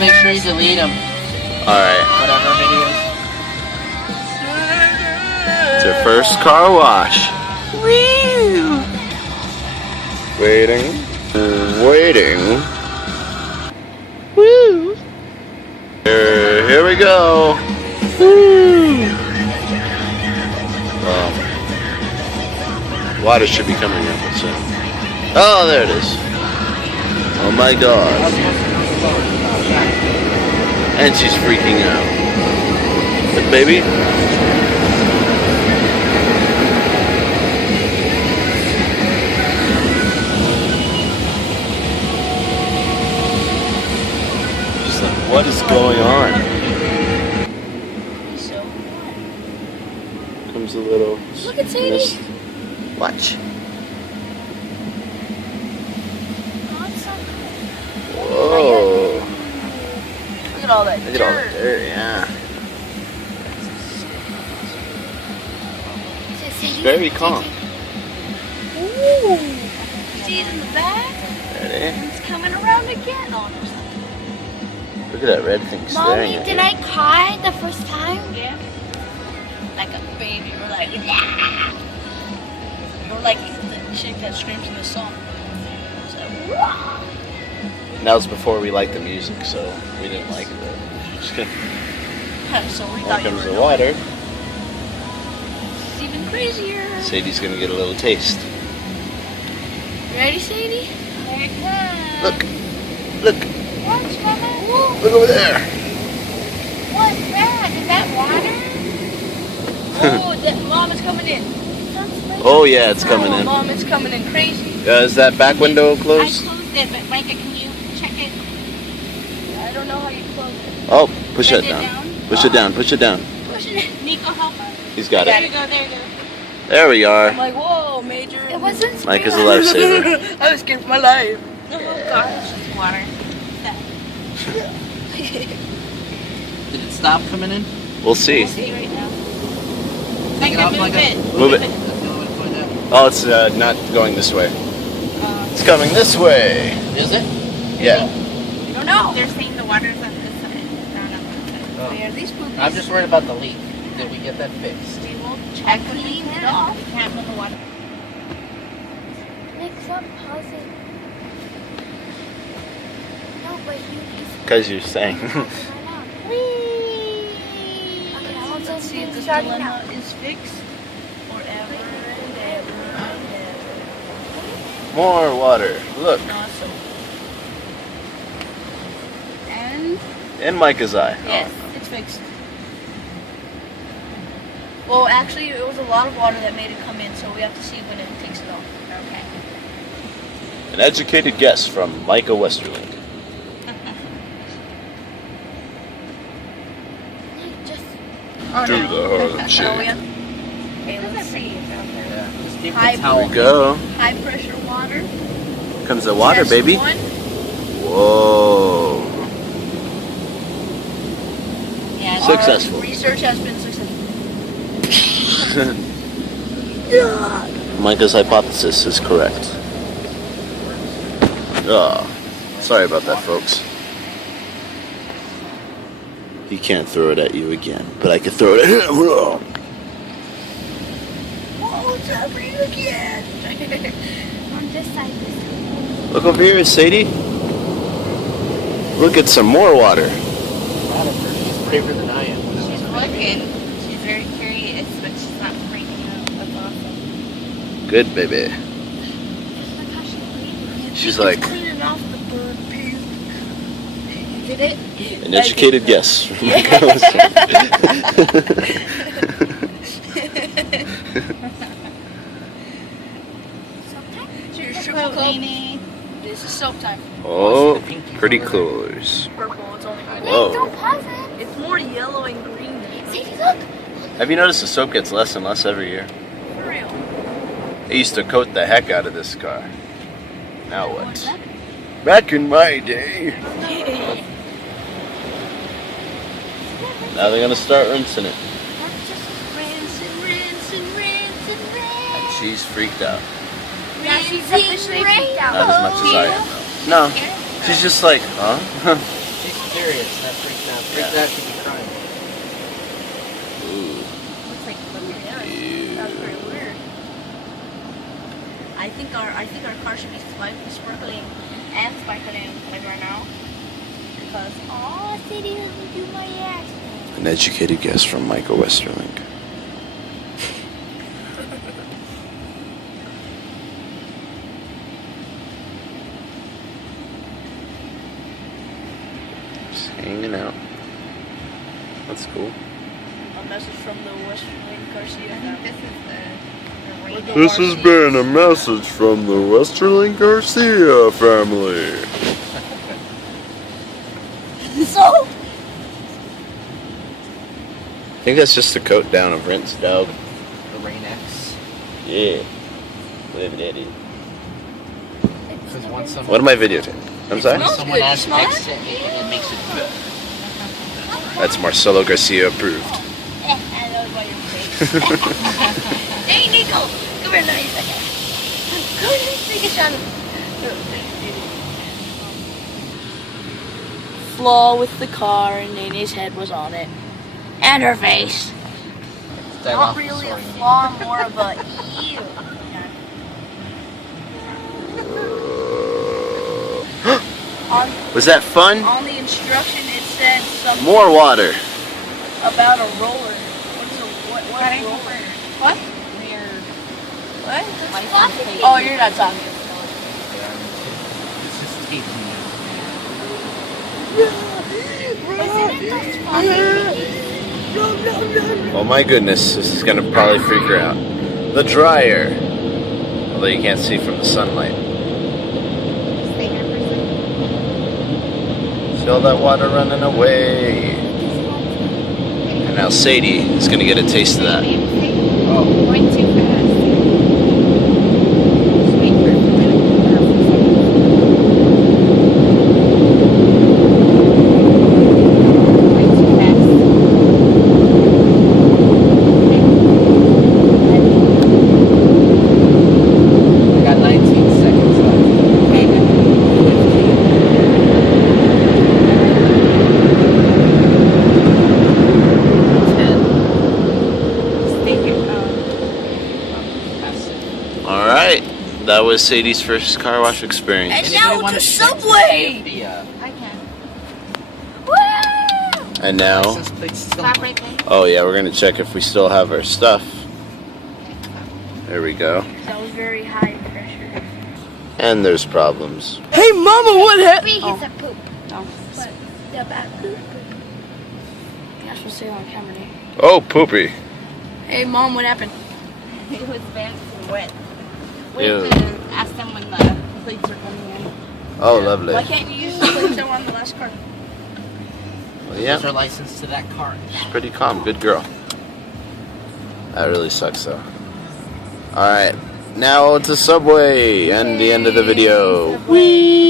make sure you delete them. Alright. Whatever videos. It's your first car wash. Woo! Waiting. Waiting. Woo! Here we go. Woo! Water should be coming in soon. Oh, there it is. Oh my god. And she's freaking out. But baby. She's like, what is going on? Comes a little. Look at Sadie. Mist. Watch. Whoa. Look at all that Look at all that dirt, yeah. Very calm. Ooh. See it in the back? Ready? It's coming around again on us. Look at that red thing staring Mommy, at did you. I cry the first time? Yeah. Like a baby. We're like, yeah. You're like the chick that screams in the song. It's like, wah. And that was before we liked the music, so we didn't like it. Just kidding. So we Here thought you comes were the water. It's even crazier. Sadie's gonna get a little taste. Ready, Sadie? There it comes. Look. Look. What's coming? Look over there. What's that? Is that water? Oh, Mom, it's coming in. Oh yeah, it's coming in. Mom, it's coming in crazy. Is that back window I closed? closed it, but Micah, can you check it? I don't know how you close it. Oh, push Bend that it down. down? Push it down. Push it down. Push it. Nico, help us. He's got There it. you go, there you go. There we are. I'm like, whoa, Major. It wasn't Mike is a lifesaver. I was scared for my life. Oh gosh, it's water. Did it stop coming in? We'll see. We'll see right now. Take it Micah, off, move Micah. it. Move it. Let's go and put it down. Oh, it's not going this way. It's coming this way. Is it? Yeah. I don't know. They're saying the water's on this side, not on that side. Oh. Where are these poopies? I'm just worried about the leak. Did we get that fixed? We will check Hopefully clean we it can. off. We can't put the water. Nick, stop pausing. No, but you Because you're saying. Whee! Okay, I want Let's see if this starting dilemma now. is fixed forever and ever and More water. Look. ever. Awesome. And In Micah's eye. yes, it's fixed. Well, actually, it was a lot of water that made it come in, so we have to see when it takes it off. Okay. An educated guess from Micah Westerling. Just Oh, Do no. the Harlem Oh, Shake. yeah. Okay, let's see. Yeah. Just keep High the Here towel. we go. High pressure water. Comes the water, Test baby. one. Whoa. Yeah, Successful. Our research has been successful. Micah's hypothesis is correct. Oh, sorry about that, folks. He can't throw it at you again, but I can throw it at him. Oh, it's happening again. on this side. Look over here, Sadie. Look at some more water. She's braver than I am. she's looking. She's very curious, but she's not freaking out. That's awesome. Good, baby. Look how she breathes. She's like Cleaning off the bird poop. Did it? an educated guess. Here's Soap triple coat, cup. Nene. This is soap time. Oh, pretty close. Purple. It's only green. Whoa. Don't pause it. It's more yellow and green than Sadie, look. Have you noticed the soap gets less and less every year? for real. They used to coat the heck out of this car. Now what? Back in my day. Now they're gonna start rinsing it. Rinse and rinse and rinse and And rinse. she's freaked out. Now she's officially freaked out. Not as much as I am though. No. She's just like, huh? serious. That freaked out. Freaked out to be crying. Ooh. Looks like That's pretty weird. I think our car should be sparkling and sparkling like right now. Because oh, Sadie, let me do my ass. An educated guess from Michael Westerling. Just hanging out. That's cool. A message from the Western Garcia. I think this is the rain. This has been a message from the Westerling Garcia family. So I think that's just the coat down of Rent's dog. The Rain X. Yeah. Whatever that is. Because once someone, What am I videotaping? I'm sorry? once someone adds Smell X to anything, it makes it good. That's Marcelo Garcia approved. I love by your face. Hey Nico, come here, let me second. Come here, take a shot. Flaw with the car, and Nene's head was on it, and her face. Not really a flaw, more of a ew. Was that fun? On the instruction, it said something More water. about a roller. What is a roller? What? Weird. What? Oh, you're not talking. This is taping you. Oh my goodness, this is gonna probably freak her out. The dryer. Although you can't see from the sunlight. Stay here for a second. See all that water running away. And now Sadie is gonna get a taste of that. Oh. Going too fast. Just wait for it to let it go down for a second. Going too fast. I got 19 seconds left. Okay, then. 10. Stay here. Alright, that was Sadie's first car wash experience. And now to Subway! The I can. Woo! And now, license plate's still Stop on. right there. oh yeah, we're gonna check if we still have our stuff. There we go. That was very high pressure. And there's problems. Hey, Mama, what happened? He's a poop. Oh. What? The bad poop. You're not supposed to say it on camera, Nate. Oh, poopy. Hey, Mom, what happened? It was bad and wet. Ew. Wait to ask them when the plates are coming in. Oh, lovely. Why can't you use the plates that were on the last car? Well, Where's yeah, our license to that car? she's pretty calm. Good girl. That really sucks, though. Alright, now to Subway and the end of the video. Whee!